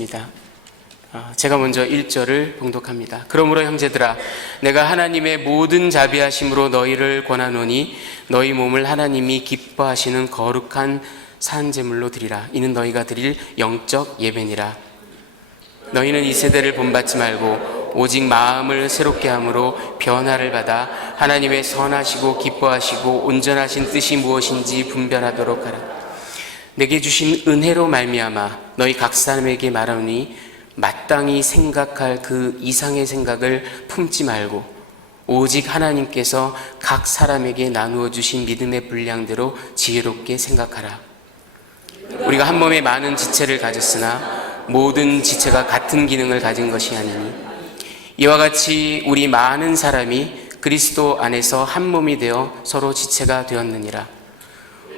기도하겠습니다. 제가 먼저 1절을 봉독합니다. 그러므로 형제들아, 내가 하나님의 모든 자비하심으로 너희를 권하노니 너희 몸을 하나님이 기뻐하시는 거룩한 산제물로 드리라. 이는 너희가 드릴 영적 예배니라. 너희는 이 세대를 본받지 말고 오직 마음을 새롭게 함으로 변화를 받아 하나님의 선하시고 기뻐하시고 온전하신 뜻이 무엇인지 분별하도록 하라. 내게 주신 은혜로 말미암아 너희 각 사람에게 말하노니 마땅히 생각할 그 이상의 생각을 품지 말고 오직 하나님께서 각 사람에게 나누어 주신 믿음의 분량대로 지혜롭게 생각하라. 우리가 한 몸에 많은 지체를 가졌으나 모든 지체가 같은 기능을 가진 것이 아니니 이와 같이 우리 많은 사람이 그리스도 안에서 한 몸이 되어 서로 지체가 되었느니라.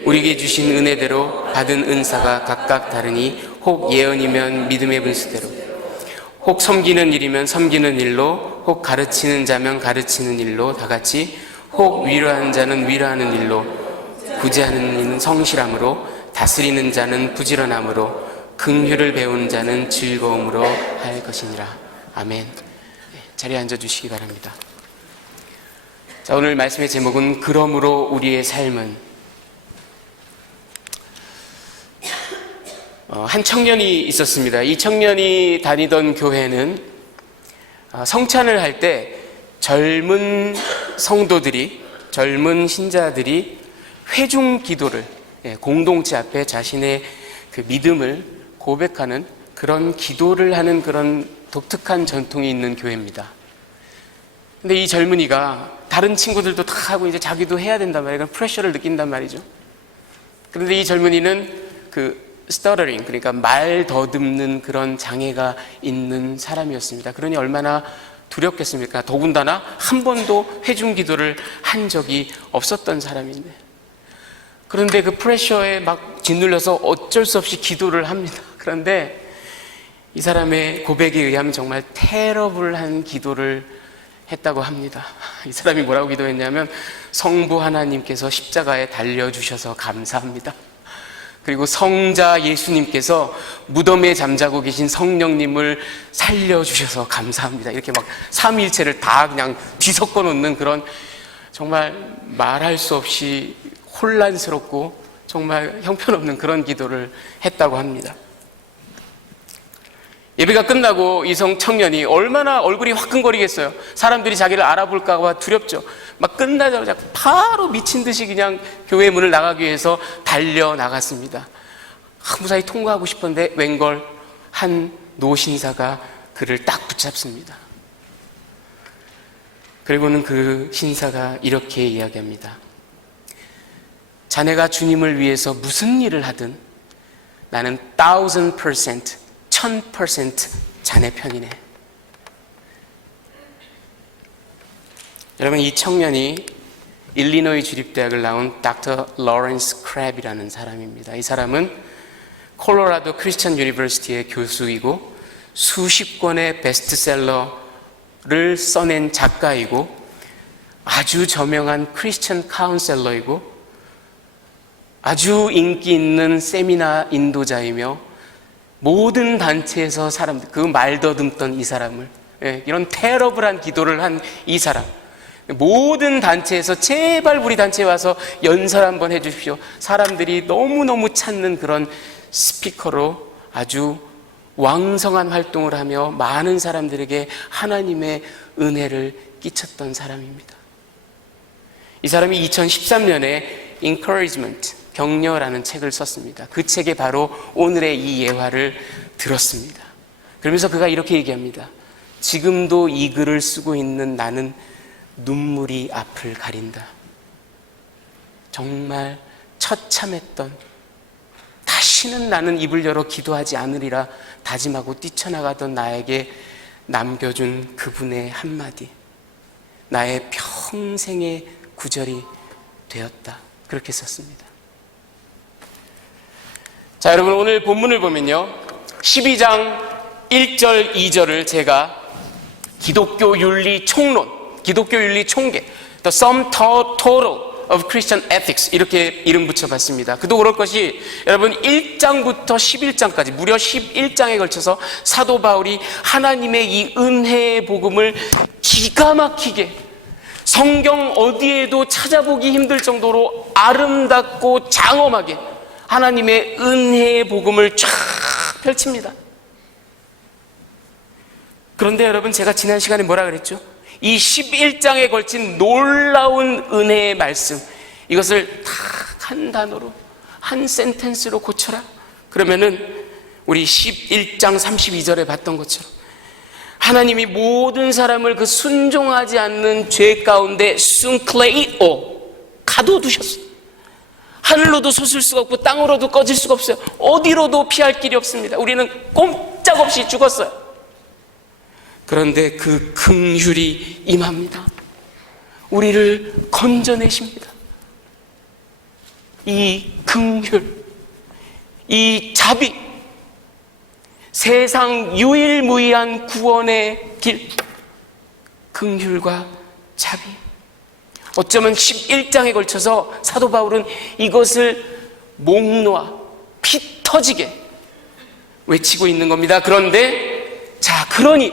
우리에게 주신 은혜대로 받은 은사가 각각 다르니 혹 예언이면 믿음의 분수대로, 혹 섬기는 일이면 섬기는 일로, 혹 가르치는 자면 가르치는 일로 다같이, 혹 위로하는 자는 위로하는 일로, 구제하는 이는 성실함으로, 다스리는 자는 부지런함으로, 긍휼을 배우는 자는 즐거움으로 할 것이니라. 아멘. 자리에 앉아주시기 바랍니다. 자, 오늘 말씀의 제목은 그러므로 우리의 삶은. 한 청년이 있었습니다. 이 청년이 다니던 교회는 성찬을 할 때 젊은 성도들이, 젊은 신자들이 회중 기도를, 공동체 앞에 자신의 그 믿음을 고백하는 그런 기도를 하는 그런 독특한 전통이 있는 교회입니다. 근데 이 젊은이가 다른 친구들도 다 하고 이제 자기도 해야 된단 말이에요. 프레셔를 느낀단 말이죠. 그런데 이 젊은이는 스터러링, 그러니까 말 더듬는 그런 장애가 있는 사람이었습니다. 그러니 얼마나 두렵겠습니까? 더군다나 한 번도 회중 기도를 한 적이 없었던 사람인데, 그런데 그 프레셔에 막 짓눌려서 어쩔 수 없이 기도를 합니다. 그런데 이 사람의 고백에 의하면 정말 테러블한 기도를 했다고 합니다. 이 사람이 뭐라고 기도했냐면, 성부 하나님께서 십자가에 달려주셔서 감사합니다. 그리고 성자 예수님께서 무덤에 잠자고 계신 성령님을 살려주셔서 감사합니다. 이렇게 막 삼위일체를 다 그냥 뒤섞어 놓는 그런 정말 말할 수 없이 혼란스럽고 정말 형편없는 그런 기도를 했다고 합니다. 예배가 끝나고 이 청년이 얼마나 얼굴이 화끈거리겠어요. 사람들이 자기를 알아볼까 봐 두렵죠. 막 끝나자마자 바로 미친 듯이 그냥 교회 문을 나가기 위해서 달려나갔습니다. 무사히 통과하고 싶었는데 웬걸 한 노신사가 그를 딱 붙잡습니다. 그리고는 그 신사가 이렇게 이야기합니다. 자네가 주님을 위해서 무슨 일을 하든 나는 1000% 자네 편이네. 여러분, 이 청년이 일리노이 주립대학을 나온 닥터 로렌스 크랩이라는 사람입니다. 이 사람은 콜로라도 크리스천 유니버시티의 교수이고 수십 권의 베스트셀러를 써낸 작가이고 아주 저명한 크리스천 카운셀러이고 아주 인기 있는 세미나 인도자이며 모든 단체에서 사람들, 그 말 더듬던 이 사람을, 이런 테러블한 기도를 한 이 사람, 모든 단체에서 제발 우리 단체에 와서 연설 한번 해주십시오. 사람들이 너무너무 찾는 그런 스피커로 아주 왕성한 활동을 하며 많은 사람들에게 하나님의 은혜를 끼쳤던 사람입니다. 이 사람이 2013년에 Encouragement, 격려라는 책을 썼습니다. 그 책에 바로 오늘의 이 예화를 들었습니다. 그러면서 그가 이렇게 얘기합니다. 지금도 이 글을 쓰고 있는 나는 눈물이 앞을 가린다. 정말 처참했던, 다시는 나는 입을 열어 기도하지 않으리라 다짐하고 뛰쳐나가던 나에게 남겨준 그분의 한마디, 나의 평생의 구절이 되었다. 그렇게 썼습니다. 자, 여러분, 오늘 본문을 보면요, 12장 1절 2절을 제가 기독교 윤리 총론, 기독교 윤리 총계, The Sum Total of Christian Ethics 이렇게 이름 붙여봤습니다. 그도 그럴 것이 여러분 1장부터 11장까지 무려 11장에 걸쳐서 사도 바울이 하나님의 이 은혜의 복음을 기가 막히게 성경 어디에도 찾아보기 힘들 정도로 아름답고 장엄하게 하나님의 은혜의 복음을 쫙 펼칩니다. 그런데 여러분 제가 지난 시간에 뭐라 그랬죠? 이 11장에 걸친 놀라운 은혜의 말씀, 이것을 딱 한 단어로 한 센텐스로 고쳐라 그러면은 우리 11장 32절에 봤던 것처럼 하나님이 모든 사람을 그 순종하지 않는 죄 가운데 순클레이오 가둬두셨어요. 하늘로도 솟을 수가 없고 땅으로도 꺼질 수가 없어요. 어디로도 피할 길이 없습니다. 우리는 꼼짝없이 죽었어요. 그런데 그 긍휼이 임합니다. 우리를 건져내십니다. 이 긍휼, 이 자비, 세상 유일무이한 구원의 길, 긍휼과 자비. 어쩌면 11장에 걸쳐서 사도 바울은 이것을 목 놓아 피 터지게 외치고 있는 겁니다. 그런데 자, 그러니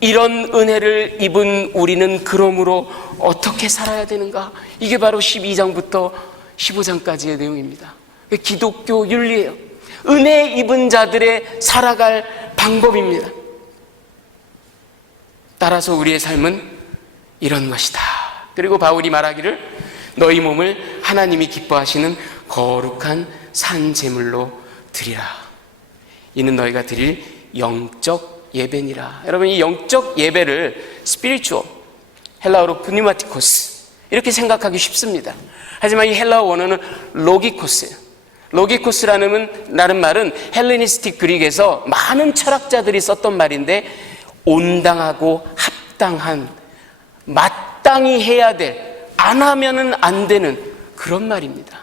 이런 은혜를 입은 우리는 그러므로 어떻게 살아야 되는가? 이게 바로 12장부터 15장까지의 내용입니다. 기독교 윤리예요. 은혜 입은 자들의 살아갈 방법입니다. 따라서 우리의 삶은 이런 것이다. 그리고 바울이 말하기를 너희 몸을 하나님이 기뻐하시는 거룩한 산 제물로 드리라. 이는 너희가 드릴 영적 예배니라. 여러분, 이 영적 예배를 스피리추얼, 헬라어로 프니마티코스 이렇게 생각하기 쉽습니다. 하지만 이 헬라어 원어는 로기코스예요. 로기코스라는 말은 헬레니스틱 그릭에서 많은 철학자들이 썼던 말인데 온당하고 합당한, 마땅히 해야 될, 안 하면은 안 되는 그런 말입니다.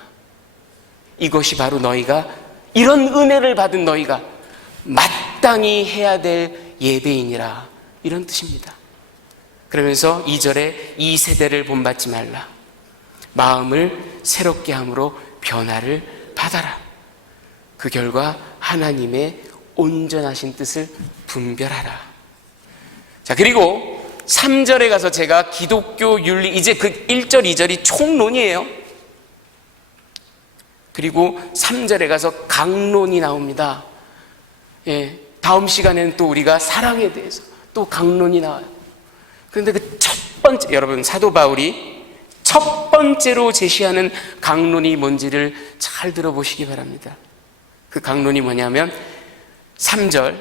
이것이 바로 너희가, 이런 은혜를 받은 너희가 마땅히 해야 될 예배인이라, 이런 뜻입니다. 그러면서 2절에 이 세대를 본받지 말라. 마음을 새롭게 함으로 변화를 받아라. 그 결과 하나님의 온전하신 뜻을 분별하라. 자, 그리고 3절에 가서 제가 기독교 윤리, 이제 그 1절, 2절이 총론이에요. 그리고 3절에 가서 강론이 나옵니다. 예, 다음 시간에는 또 우리가 사랑에 대해서 또 강론이 나와요. 그런데 그 첫 번째, 여러분, 사도 바울이 첫 번째로 제시하는 강론이 뭔지를 잘 들어보시기 바랍니다. 그 강론이 뭐냐면 3절,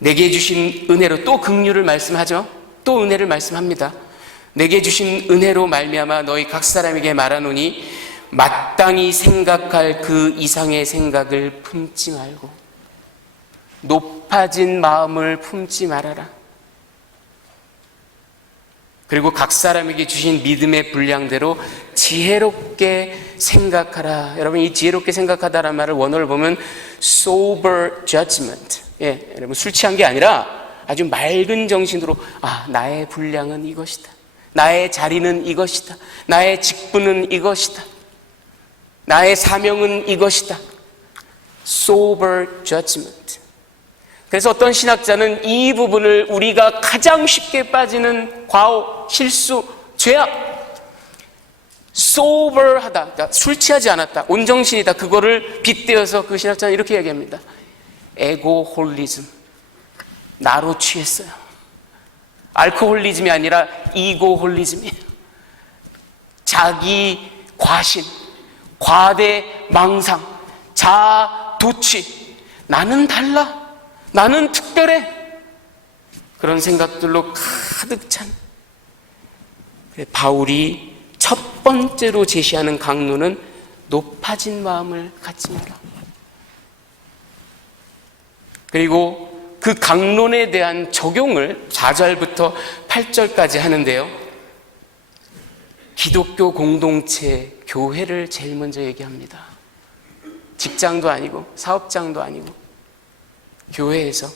내게 주신 은혜로, 또 긍휼을 말씀하죠. 또 은혜를 말씀합니다. 내게 주신 은혜로 말미암아 너희 각 사람에게 말하노니 마땅히 생각할 그 이상의 생각을 품지 말고 높아진 마음을 품지 말아라. 그리고 각 사람에게 주신 믿음의 분량대로 지혜롭게 생각하라. 여러분, 이 지혜롭게 생각하다라는 말을 원어를 보면 sober judgment. 예, 여러분, 술 취한 게 아니라 아주 맑은 정신으로, 아, 나의 분량은 이것이다. 나의 자리는 이것이다. 나의 직분은 이것이다. 나의 사명은 이것이다. sober judgment. 그래서 어떤 신학자는 이 부분을 우리가 가장 쉽게 빠지는 과오, 실수, 죄악, sober하다, 그러니까 술 취하지 않았다, 온정신이다, 그거를 빗대어서 그 신학자는 이렇게 얘기합니다. 에고홀리즘, 나로 취했어요. 알코홀리즘이 아니라 이고홀리즘이에요. 자기 과신, 과대 망상, 자아 도취, 나는 달라, 나는 특별해, 그런 생각들로 가득 찬 바울이 첫 번째로 제시하는 강론은 높아진 마음을 갖지 마라. 그리고 그 강론에 대한 적용을 4절부터 8절까지 하는데요, 기독교 공동체, 교회를 제일 먼저 얘기합니다. 직장도 아니고 사업장도 아니고 교회에서,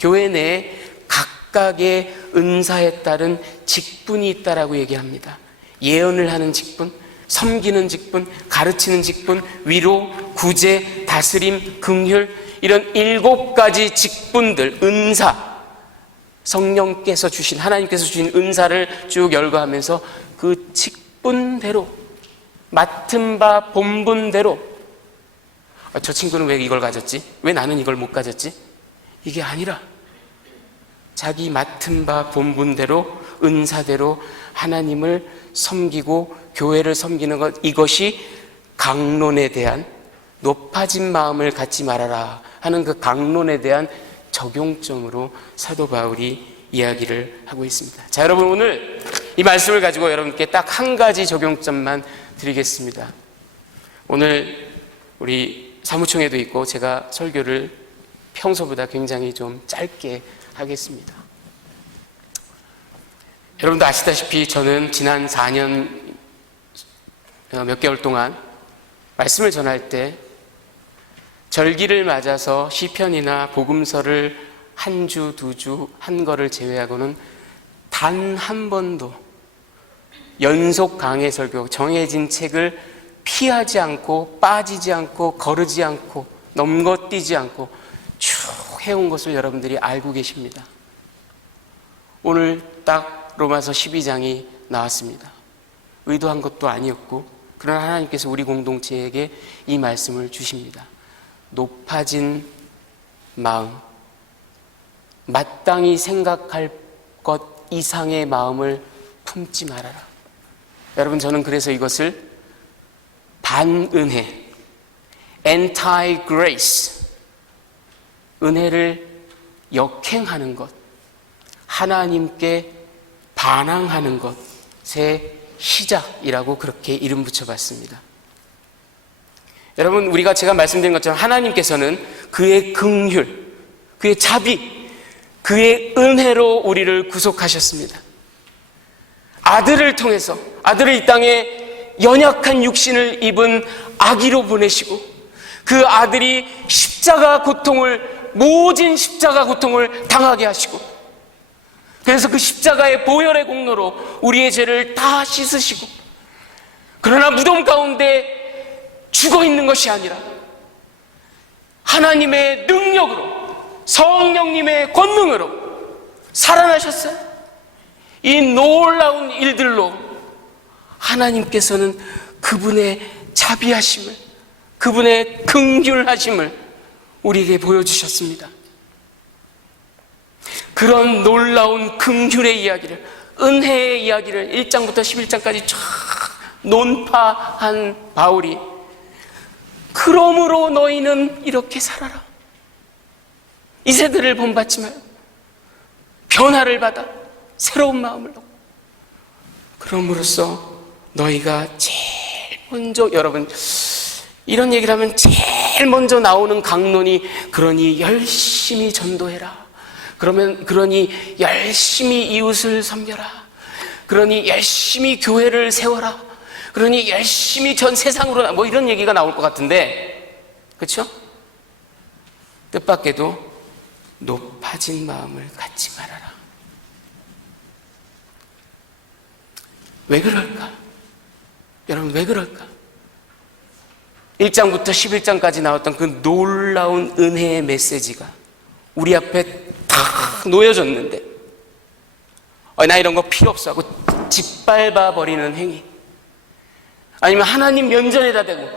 교회 내에 각각의 은사에 따른 직분이 있다라고 얘기합니다. 예언을 하는 직분, 섬기는 직분, 가르치는 직분, 위로, 구제, 다스림, 긍휼, 이런 7가지 직분들, 은사, 성령께서 주신, 하나님께서 주신 은사를 쭉 열거하면서 그 직분대로, 맡은 바 본분대로, 저 친구는 왜 이걸 가졌지? 왜 나는 이걸 못 가졌지? 이게 아니라 자기 맡은 바 본분대로, 은사대로 하나님을 섬기고 교회를 섬기는 것, 이것이 강론에 대한, 높아진 마음을 갖지 말아라 하는 그 강론에 대한 적용점으로 사도 바울이 이야기를 하고 있습니다. 자, 여러분, 오늘 이 말씀을 가지고 여러분께 딱 한 가지 적용점만 드리겠습니다. 오늘 우리 사무총회도 있고 제가 설교를 평소보다 굉장히 좀 짧게 하겠습니다. 여러분도 아시다시피 저는 지난 4년 몇 개월 동안 말씀을 전할 때 절기를 맞아서 시편이나 복음서를 한 주, 두 주 한 거를 제외하고는 단 한 번도 연속 강해 설교, 정해진 책을 피하지 않고 빠지지 않고 거르지 않고 넘거뛰지 않고 쭉 해온 것을 여러분들이 알고 계십니다. 오늘 딱 로마서 12장이 나왔습니다. 의도한 것도 아니었고, 그러나 하나님께서 우리 공동체에게 이 말씀을 주십니다. 높아진 마음, 마땅히 생각할 것 이상의 마음을 품지 말아라. 여러분, 저는 그래서 이것을 반은혜, anti-grace, 은혜를 역행하는 것, 하나님께 반항하는 것의 시작이라고 그렇게 이름 붙여봤습니다. 여러분, 제가 말씀드린 것처럼 하나님께서는 그의 긍휼, 그의 자비, 그의 은혜로 우리를 구속하셨습니다. 아들을 통해서, 아들을 이 땅에 연약한 육신을 입은 아기로 보내시고, 그 아들이 모진 십자가 고통을 당하게 하시고, 그래서 그 십자가의 보혈의 공로로 우리의 죄를 다 씻으시고, 그러나 무덤 가운데 죽어 있는 것이 아니라 하나님의 능력으로, 성령님의 권능으로 살아나셨어요. 이 놀라운 일들로 하나님께서는 그분의 자비하심을, 그분의 긍휼하심을 우리에게 보여주셨습니다. 그런 놀라운 긍휼의 이야기를, 은혜의 이야기를 1장부터 11장까지 쫙 논파한 바울이, 그러므로 너희는 이렇게 살아라. 이 세대를 본받지 마요. 변화를 받아 새로운 마음을 얻고, 그럼으로써 너희가 제일 먼저, 여러분, 이런 얘기를 하면 제일 먼저 나오는 강론이, 그러니 열심히 전도해라, 그러니 열심히 이웃을 섬겨라, 그러니 열심히 교회를 세워라, 그러니 열심히 전 세상으로, 뭐 이런 얘기가 나올 것 같은데, 그렇죠? 뜻밖에도 높아진 마음을 갖지 말아라. 왜 그럴까? 여러분, 왜 그럴까? 1장부터 11장까지 나왔던 그 놀라운 은혜의 메시지가 우리 앞에 다 놓여졌는데, 나 이런 거 필요 없어 하고 짓밟아 버리는 행위, 아니면 하나님 면전에다 대고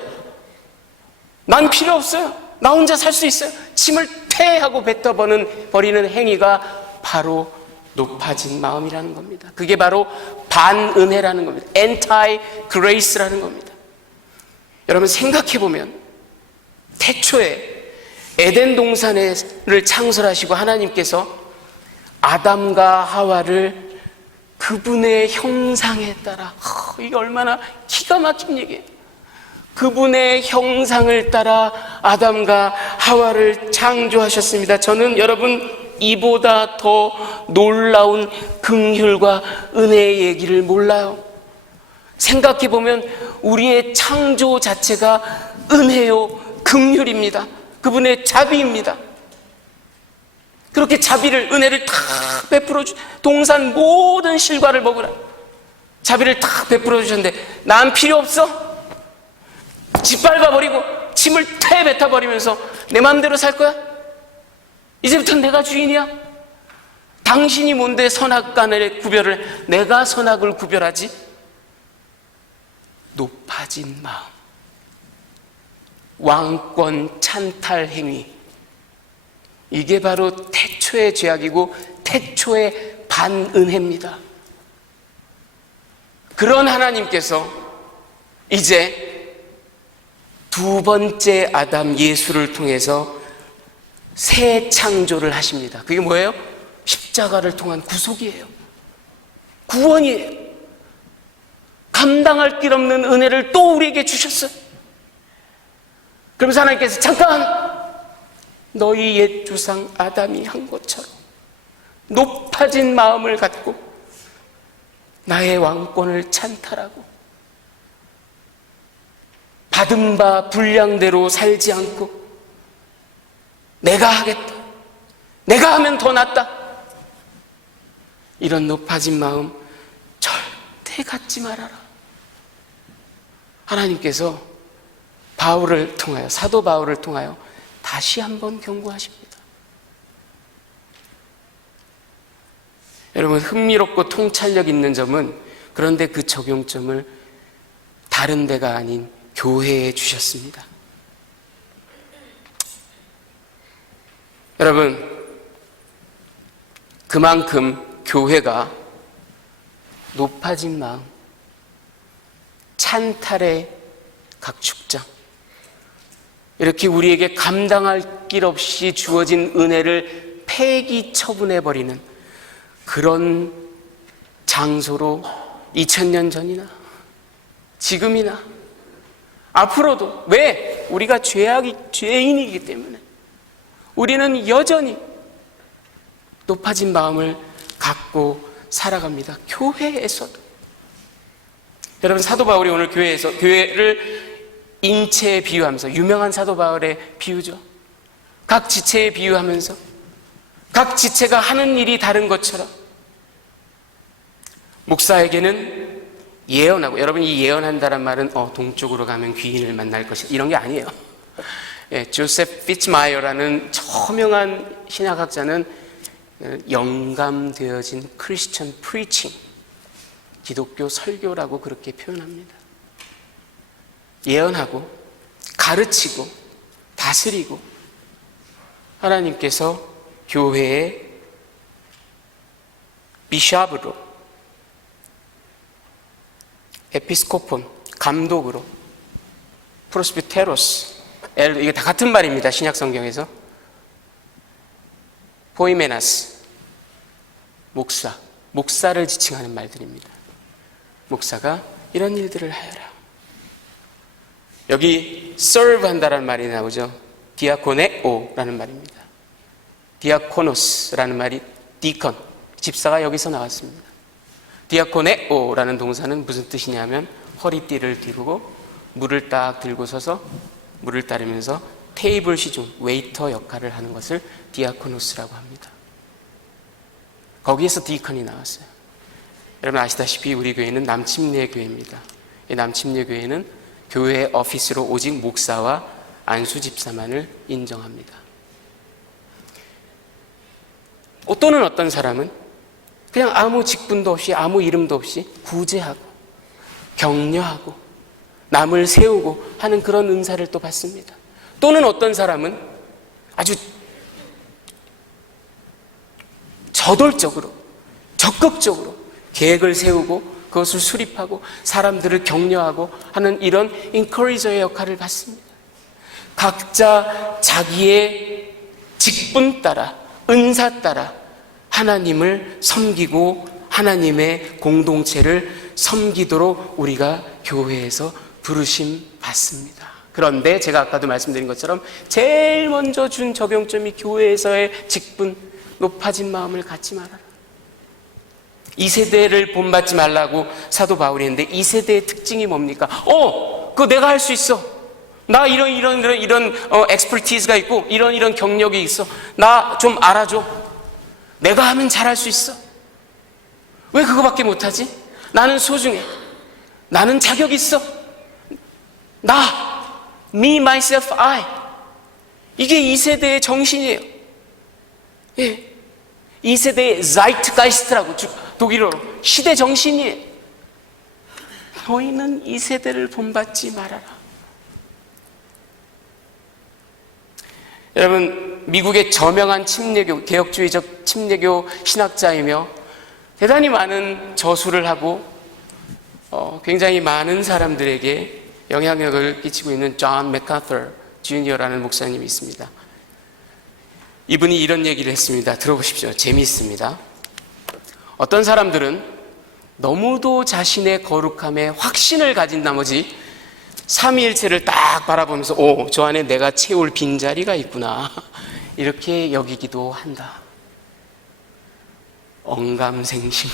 난 필요 없어요, 나 혼자 살 수 있어요, 침을 퇴하고 뱉어버리는 행위가 바로 높아진 마음이라는 겁니다. 그게 바로 반은혜라는 겁니다. anti-grace라는 겁니다. 여러분, 생각해보면 태초에 에덴 동산을 창설하시고 하나님께서 아담과 하와를 그분의 형상에 따라, 이게 얼마나 기가 막힌 얘기예요. 그분의 형상을 따라 아담과 하와를 창조하셨습니다. 저는 여러분, 이보다 더 놀라운 긍휼과 은혜의 얘기를 몰라요. 생각해보면 우리의 창조 자체가 은혜요, 긍휼입니다. 그분의 자비입니다. 그렇게 자비를, 은혜를 다 베풀어 동산 모든 실과를 먹으라. 자비를 탁 베풀어 주셨는데 난 필요 없어? 짓밟아버리고 침을 태 뱉어버리면서 내 마음대로 살 거야? 이제부터 내가 주인이야? 당신이 뭔데 선악간의 구별을, 내가 선악을 구별하지? 높아진 마음, 왕권 찬탈 행위, 이게 바로 태초의 죄악이고 태초의 반은혜입니다. 그런 하나님께서 이제 두 번째 아담 예수를 통해서 새 창조를 하십니다. 그게 뭐예요? 십자가를 통한 구속이에요. 구원이에요. 감당할 길 없는 은혜를 또 우리에게 주셨어요. 그러면서 하나님께서 잠깐, 너희 옛 조상 아담이 한 것처럼 높아진 마음을 갖고 나의 왕권을 찬탈하고 받은 바 분량대로 살지 않고 내가 하겠다, 내가 하면 더 낫다, 이런 높아진 마음 절대 갖지 말아라. 하나님께서 바울을 통하여, 사도 바울을 통하여 다시 한번 경고하십니다. 여러분, 흥미롭고 통찰력 있는 점은, 그런데 그 적용점을 다른 데가 아닌 교회에 주셨습니다. 여러분, 그만큼 교회가 높아진 마음, 찬탈의 각축장, 이렇게 우리에게 감당할 길 없이 주어진 은혜를 폐기 처분해버리는 그런 장소로 2000년 전이나 지금이나 앞으로도, 왜? 우리가 죄인이기 때문에 우리는 여전히 높아진 마음을 갖고 살아갑니다. 교회에서도. 여러분, 사도 바울이 오늘 교회를 인체에 비유하면서, 유명한 사도 바울의 비유죠. 각 지체에 비유하면서 각 지체가 하는 일이 다른 것처럼 목사에게는 예언하고, 여러분, 이 예언한다는 말은 동쪽으로 가면 귀인을 만날 것이다, 이런 게 아니에요. 조셉 피츠마이어라는 저명한 신학학자는 영감되어진 크리스천 프리칭, 기독교 설교라고 그렇게 표현합니다. 예언하고 가르치고 다스리고, 하나님께서 교회의 비샵으로, 에피스코폰, 감독으로, 프로스비테로스, 이게 다 같은 말입니다. 신약 성경에서. 포이메나스, 목사를 지칭하는 말들입니다. 목사가 이런 일들을 하여라. 여기 serve 한다라는 말이 나오죠. 디아코네오라는 말입니다. 디아코노스라는 말이 디컨, 집사가 여기서 나왔습니다. 디아코네오라는 동사는 무슨 뜻이냐면, 허리띠를 뒤르고 물을 딱 들고 서서 물을 따르면서 테이블 시중, 웨이터 역할을 하는 것을 디아코노스라고 합니다. 거기에서 디컨이 나왔어요. 여러분 아시다시피 우리 교회는 남침례 교회입니다. 이 남침례 교회는 교회의 오피스로 오직 목사와 안수 집사만을 인정합니다. 또는 어떤 사람은 그냥 아무 직분도 없이, 아무 이름도 없이 구제하고 격려하고 남을 세우고 하는 그런 은사를 또 받습니다. 또는 어떤 사람은 아주 저돌적으로, 적극적으로 계획을 세우고 그것을 수립하고 사람들을 격려하고 하는 이런 인커리저의 역할을 받습니다. 각자 자기의 직분 따라, 은사 따라 하나님을 섬기고 하나님의 공동체를 섬기도록 우리가 교회에서 부르심 받습니다. 그런데 제가 아까도 말씀드린 것처럼 제일 먼저 준 적용점이 교회에서의 직분, 높아진 마음을 갖지 말아라. 이 세대를 본받지 말라고 사도 바울이 했는데, 이 세대의 특징이 뭡니까? 그거 내가 할 수 있어. 나 이런 엑스퍼티즈가 있고 이런 경력이 있어. 나 좀 알아줘. 내가 하면 잘할 수 있어. 왜 그거밖에 못하지? 나는 소중해. 나는 자격 있어. 나, me, myself, I. 이게 이 세대의 정신이에요. 예. 이 세대의 Zeitgeist라고 독일어로 시대 정신이에요. 너희는 이 세대를 본받지 말아라. 여러분, 미국의 저명한 침례교, 개혁주의적 침례교 신학자이며 대단히 많은 저수를 하고 굉장히 많은 사람들에게 영향력을 끼치고 있는 존 맥카터 주니어라는 목사님이 있습니다. 이분이 이런 얘기를 했습니다. 들어보십시오. 재미있습니다. 어떤 사람들은 너무도 자신의 거룩함에 확신을 가진 나머지 삼위일체를 딱 바라보면서 저 안에 내가 채울 빈자리가 있구나 이렇게 여기기도 한다. 언감생심.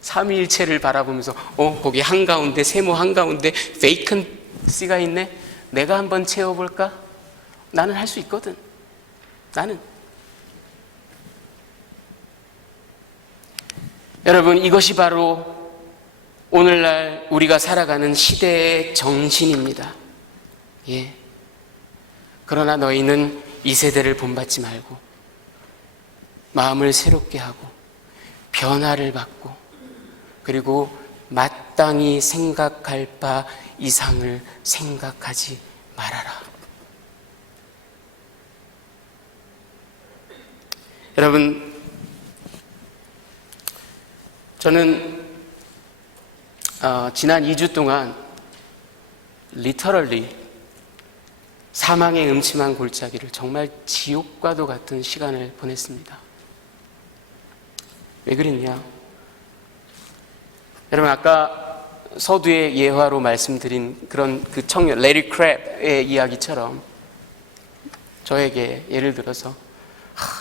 삼위일체를 바라보면서 거기 한가운데 세모 한가운데 베이컨씨가 있네. 내가 한번 채워볼까? 나는 할 수 있거든. 나는. 여러분, 이것이 바로 오늘날 우리가 살아가는 시대의 정신입니다. 예. 그러나 너희는 이 세대를 본받지 말고 마음을 새롭게 하고 변화를 받고 그리고 마땅히 생각할 바 이상을 생각하지 말아라. 여러분, 저는 지난 2주 동안 literally 사망의 음침한 골짜기를 정말 지옥과도 같은 시간을 보냈습니다. 왜 그랬냐? 여러분, 아까 서두에 예화로 말씀드린 그런 그 청년 레리 크랩의 이야기처럼 저에게 예를 들어서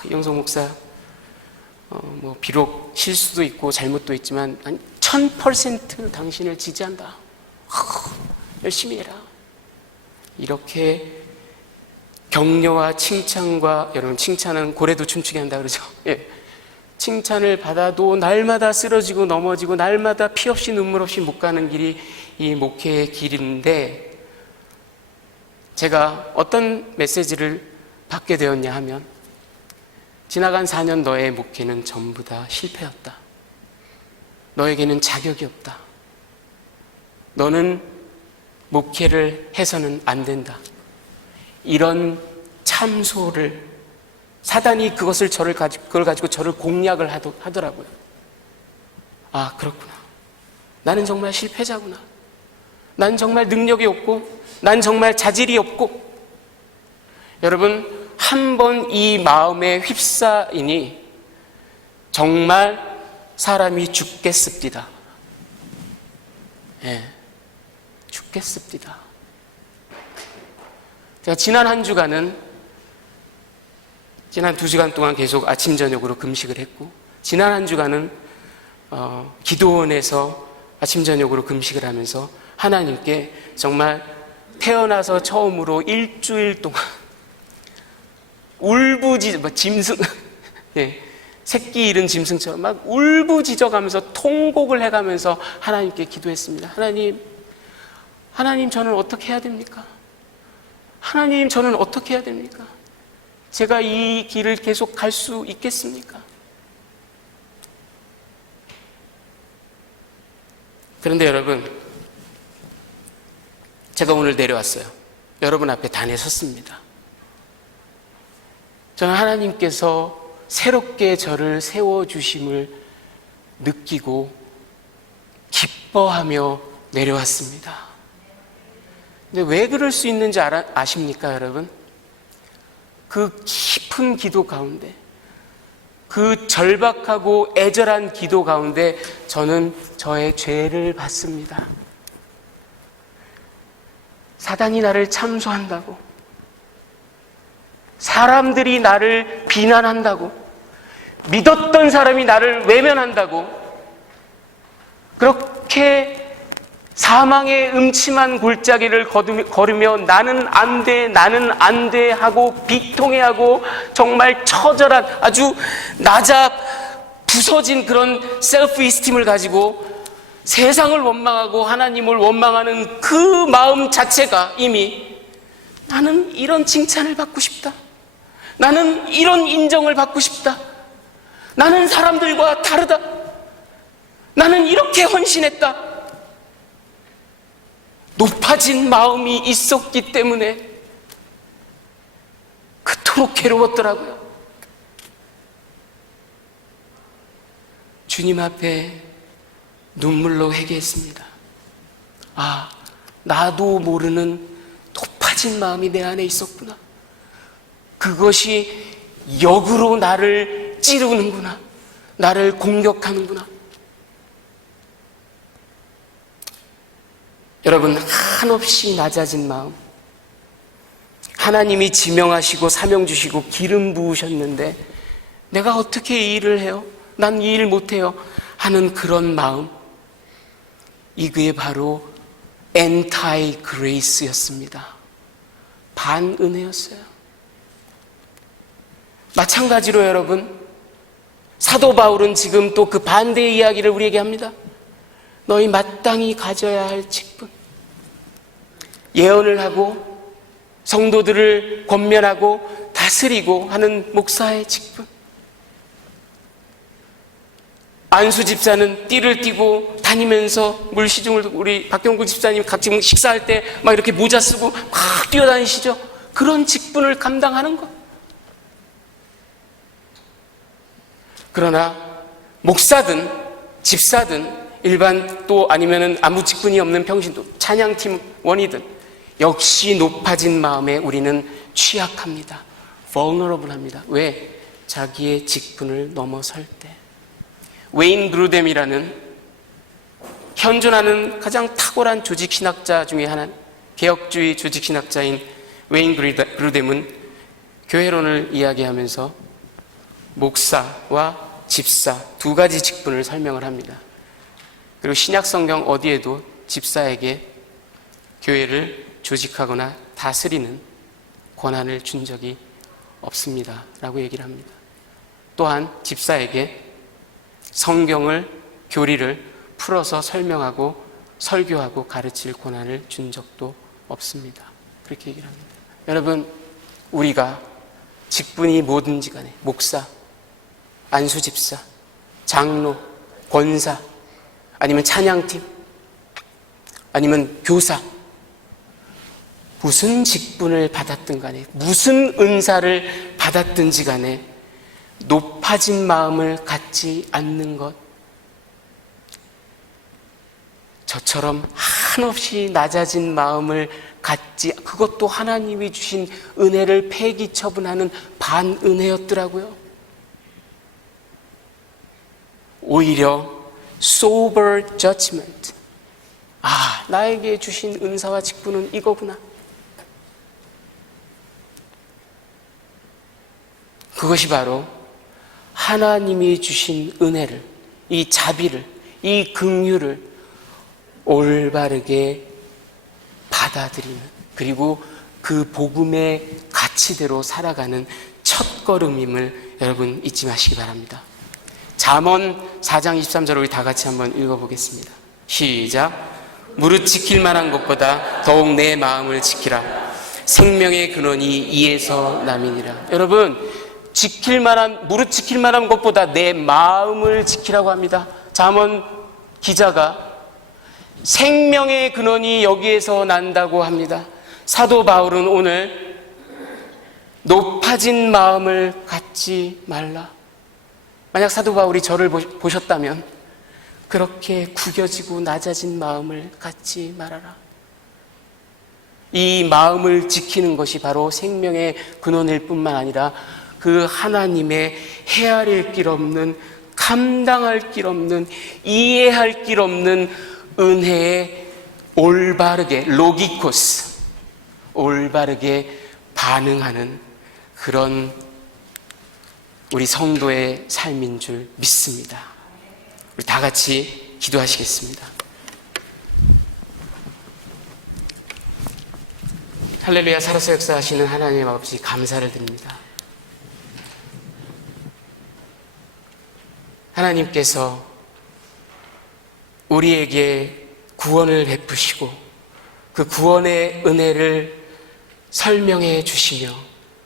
이영석 목사 비록 실수도 있고 잘못도 있지만 1000% 당신을 지지한다. 열심히 해라. 이렇게 격려와 칭찬과, 여러분 칭찬은 고래도 춤추게 한다 그러죠. 예. 칭찬을 받아도 날마다 쓰러지고 넘어지고 날마다 피 없이 눈물 없이 못 가는 길이 이 목회의 길인데, 제가 어떤 메시지를 받게 되었냐 하면, 지나간 4년 너의 목회는 전부 다 실패였다. 너에게는 자격이 없다. 너는 목회를 해서는 안 된다. 이런 참소를, 사단이 그걸 가지고 저를 공략을 하더라고요. 아, 그렇구나. 나는 정말 실패자구나. 난 정말 능력이 없고, 난 정말 자질이 없고. 여러분, 한 번 이 마음에 휩싸이니 정말 사람이 죽겠습니다. 예, 죽겠습니다. 제가 지난 한 주간은, 지난 2시간 동안 계속 아침 저녁으로 금식을 했고, 지난 한 주간은 기도원에서 아침 저녁으로 금식을 하면서 하나님께 정말 태어나서 처음으로 일주일 동안 짐승, 예, 새끼 잃은 짐승처럼 막 울부짖어가면서 통곡을 해가면서 하나님께 기도했습니다. 하나님 저는 어떻게 해야 됩니까? 하나님 저는 어떻게 해야 됩니까? 제가 이 길을 계속 갈 수 있겠습니까? 그런데 여러분, 제가 오늘 내려왔어요. 여러분 앞에 단에 섰습니다. 저는 하나님께서 새롭게 저를 세워주심을 느끼고 기뻐하며 내려왔습니다. 근데 왜 그럴 수 있는지 아십니까, 여러분? 그 깊은 기도 가운데, 그 절박하고 애절한 기도 가운데 저는 저의 죄를 받습니다. 사단이 나를 참소한다고, 사람들이 나를 비난한다고, 믿었던 사람이 나를 외면한다고, 그렇게 사망의 음침한 골짜기를 걸으며 나는 안 돼, 나는 안 돼 하고 비통해하고 정말 처절한, 아주 낮아 부서진 그런 셀프 이스팀을 가지고 세상을 원망하고 하나님을 원망하는 그 마음 자체가 이미 나는 이런 칭찬을 받고 싶다. 나는 이런 인정을 받고 싶다. 나는 사람들과 다르다. 나는 이렇게 헌신했다. 높아진 마음이 있었기 때문에 그토록 괴로웠더라고요. 주님 앞에 눈물로 회개했습니다. 아, 나도 모르는 높아진 마음이 내 안에 있었구나. 그것이 역으로 나를 찌르는구나. 나를 공격하는구나. 여러분, 한없이 낮아진 마음, 하나님이 지명하시고 사명 주시고 기름 부으셨는데 내가 어떻게 이 일을 해요? 난 이 일 못해요 하는 그런 마음, 이게 바로 엔타이 그레이스였습니다. 반은혜였어요. 마찬가지로 여러분, 사도 바울은 지금 또 그 반대의 이야기를 우리에게 합니다. 너희 마땅히 가져야 할 직분, 예언을 하고 성도들을 권면하고 다스리고 하는 목사의 직분. 안수 집사는 띠를 띠고 다니면서 물시중을, 우리 박경구 집사님 지금 식사할 때 막 이렇게 모자 쓰고 막 뛰어다니시죠. 그런 직분을 감당하는 것. 그러나 목사든 집사든 일반 또 아니면은 아무 직분이 없는 평신도 찬양팀 원이든 역시 높아진 마음에 우리는 취약합니다. vulnerable합니다. 왜? 자기의 직분을 넘어설 때. 웨인 그루뎀이라는 현존하는 가장 탁월한 조직신학자 중에 하나, 개혁주의 조직신학자인 웨인 그루뎀은 교회론을 이야기하면서 목사와 집사 두 가지 직분을 설명을 합니다. 그리고 신약성경 어디에도 집사에게 교회를 조직하거나 다스리는 권한을 준 적이 없습니다 라고 얘기를 합니다. 또한 집사에게 성경을, 교리를 풀어서 설명하고 설교하고 가르칠 권한을 준 적도 없습니다. 그렇게 얘기를 합니다. 여러분, 우리가 직분이 뭐든지 간에 목사, 안수집사, 장로, 권사, 아니면 찬양팀, 아니면 교사, 무슨 직분을 받았든 간에, 무슨 은사를 받았든지 간에 높아진 마음을 갖지 않는 것, 저처럼 한없이 낮아진 마음을 갖지, 그것도 하나님이 주신 은혜를 폐기 처분하는 반은혜였더라고요. 오히려 sober judgment, 아, 나에게 주신 은사와 직분은 이거구나. 그것이 바로 하나님이 주신 은혜를, 이 자비를, 이 긍휼을 올바르게 받아들이는, 그리고 그 복음의 가치대로 살아가는 첫걸음임을 여러분 잊지 마시기 바랍니다. 잠언 4장 23절 우리 다 같이 한번 읽어보겠습니다. 시작. 무릇 지킬 만한 것보다 더욱 내 마음을 지키라. 생명의 근원이 이에서 남이니라. 여러분, 무릇 지킬 만한 것보다 내 마음을 지키라고 합니다. 잠언 기자가 생명의 근원이 여기에서 난다고 합니다. 사도 바울은 오늘 높아진 마음을 갖지 말라. 만약 사도 바울이 저를 보셨다면 그렇게 구겨지고 낮아진 마음을 갖지 말아라. 이 마음을 지키는 것이 바로 생명의 근원일 뿐만 아니라 그 하나님의 헤아릴 길 없는, 감당할 길 없는, 이해할 길 없는 은혜에 올바르게, 로기코스, 올바르게 반응하는 그런 우리 성도의 삶인 줄 믿습니다. 우리 다 같이 기도하시겠습니다. 할렐루야. 살아서 역사하시는 하나님 아버지, 감사를 드립니다. 하나님께서 우리에게 구원을 베푸시고 그 구원의 은혜를 설명해 주시며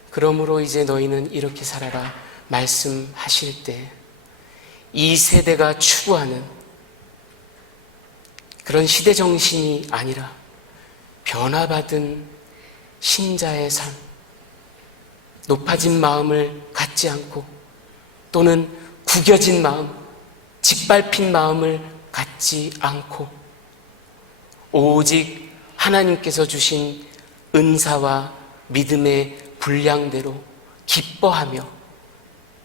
그러므로 이제 너희는 이렇게 살아라 말씀하실 때 이 세대가 추구하는 그런 시대 정신이 아니라 변화받은 신자의 삶, 높아진 마음을 갖지 않고 또는 구겨진 마음, 짓밟힌 마음을 갖지 않고 오직 하나님께서 주신 은사와 믿음의 분량대로 기뻐하며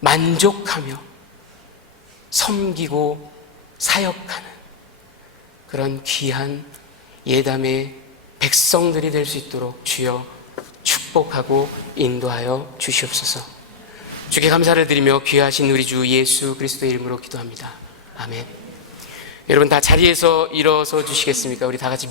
만족하며 섬기고 사역하는 그런 귀한 예담의 백성들이 될 수 있도록 주여 축복하고 인도하여 주시옵소서. 주께 감사를 드리며 귀하신 우리 주 예수 그리스도의 이름으로 기도합니다. 아멘. 여러분 다 자리에서 일어서 주시겠습니까? 우리 다 같이